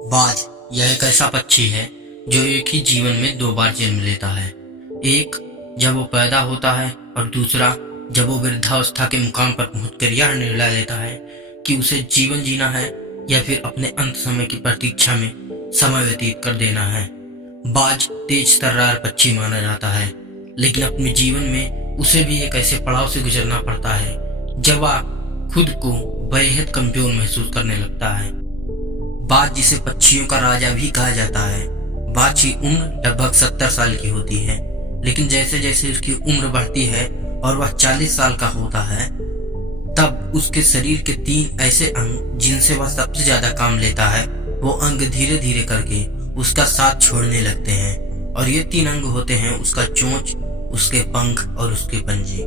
बाज यह एक ऐसा पक्षी है जो एक ही जीवन में दो बार जन्म लेता है। एक जब वो पैदा होता है और दूसरा जब वो वृद्धावस्था के मुकाम पर पहुंचकर यह निर्णय लेता है कि उसे जीवन जीना है या फिर अपने अंत समय की प्रतीक्षा में समय व्यतीत कर देना है। बाज तेज तर्रार पक्षी माना जाता है, लेकिन अपने जीवन में उसे भी एक ऐसे पड़ाव से गुजरना पड़ता है जब वह खुद को बेहद कमजोर महसूस करने लगता है। बाज जिसे पक्षियों का राजा भी कहा जाता है, बाज की उम्र लगभग 70 साल की होती है, लेकिन जैसे जैसे उसकी उम्र बढ़ती है और वह 40 साल का होता है, तब उसके शरीर के 3 ऐसे अंग जिनसे वह सबसे ज्यादा काम लेता है, वो अंग धीरे धीरे करके उसका साथ छोड़ने लगते हैं। और ये 3 अंग होते हैं उसका चोंच, उसके पंख और उसके पंजे।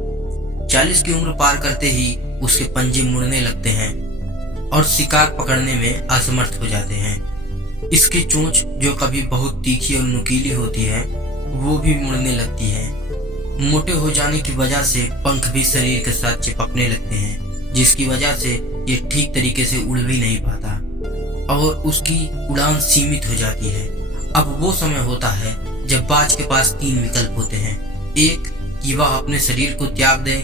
40 की उम्र पार करते ही उसके पंजे मुड़ने लगते हैं और शिकार पकड़ने में असमर्थ हो जाते हैं। इसकी चोंच जो कभी बहुत तीखी और नुकीली होती है, वो भी मुड़ने लगती है। मोटे हो जाने की वजह से पंख भी शरीर के साथ चिपकने लगते हैं, जिसकी वजह से ये ठीक तरीके से उड़ भी नहीं पाता और उसकी उड़ान सीमित हो जाती है। अब वो समय होता है जब बाज के पास 3 विकल्प होते हैं। एक कि वह अपने शरीर को त्याग दे,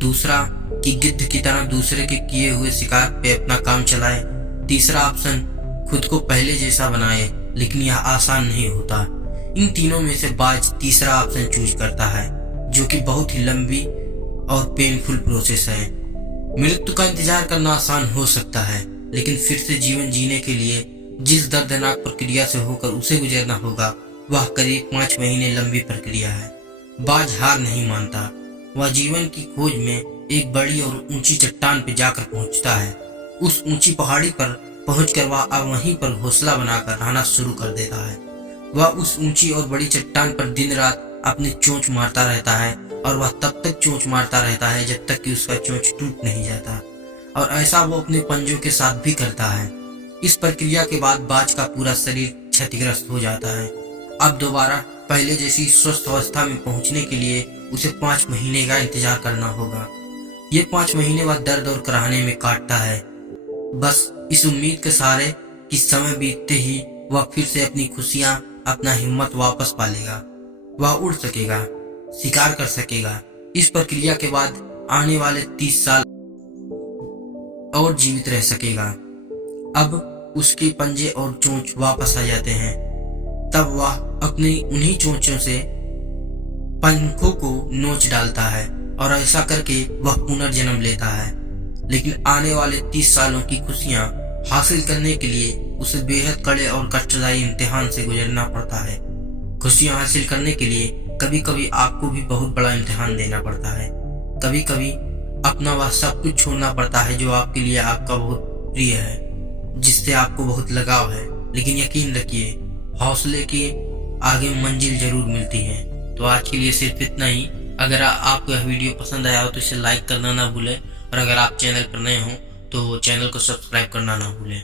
दूसरा कि गिद्ध की तरह दूसरे के किए हुए शिकार पे अपना काम चलाए, तीसरा ऑप्शन खुद को पहले जैसा बनाए, लेकिन यह आसान नहीं होता। इन तीनों में से बाज तीसरा ऑप्शन चूज करता है, जो कि बहुत ही लंबी और पेनफुल प्रोसेस है। मृत्यु का इंतजार करना आसान हो सकता है, लेकिन फिर से जीवन जीने के लिए जिस दर्दनाक प्रक्रिया से होकर उसे गुजरना होगा, वह करीब 5 महीने लंबी प्रक्रिया है। बाज हार नहीं मानता। वह जीवन की खोज में एक बड़ी और ऊंची चट्टान पर जाकर पहुंचता है। उस ऊंची पहाड़ी पर पहुंचकर वह अब वहीं पर घोंसला बनाकर रहना शुरू कर देता है। वह उस ऊंची और बड़ी चट्टान पर दिन रात अपनी चोंच मारता रहता है और वह तब तक चोंच मारता रहता है जब तक कि उसका चोंच टूट नहीं जाता, और ऐसा वो अपने पंजों के साथ भी करता है। इस प्रक्रिया के बाद बाज का पूरा शरीर क्षतिग्रस्त हो जाता है। अब दोबारा पहले जैसी स्वस्थ अवस्था में पहुंचने के लिए उसे 5 महीने का इंतजार करना होगा। ये 5 महीने वह दर्द और कराहने में काटता है, बस इस उम्मीद के सहारे कि समय बीतते ही वह फिर से अपनी खुशियां, अपना हिम्मत वापस पालेगा। वह उड़ सकेगा, शिकार कर सकेगा। इस प्रक्रिया के बाद आने वाले 30 साल और जीवित रह सकेगा। अब उसके पंजे और चोंच वापस आ जाते हैं। तब वह अपनी उन्हीं चोंचों से पंखों को नोच डालता है और ऐसा करके वह पुनर्जन्म लेता है। लेकिन आने वाले 30 सालों की खुशियां हासिल करने के लिए उसे बेहद कड़े और कष्टदायी इम्तिहान से गुजरना पड़ता है। खुशियां हासिल करने के लिए कभी कभी आपको भी बहुत बड़ा इम्तिहान देना पड़ता है। कभी कभी अपना वह सब कुछ छोड़ना पड़ता है जो आपके लिए आपका बहुत प्रिय है, जिससे आपको बहुत लगाव है। लेकिन यकीन रखिए, हौसले के आगे मंजिल जरूर मिलती है। तो आज के लिए सिर्फ इतना ही। अगर आपको यह वीडियो पसंद आया हो तो इसे लाइक करना ना भूलें, और अगर आप चैनल पर नए हो तो चैनल को सब्सक्राइब करना ना भूलें।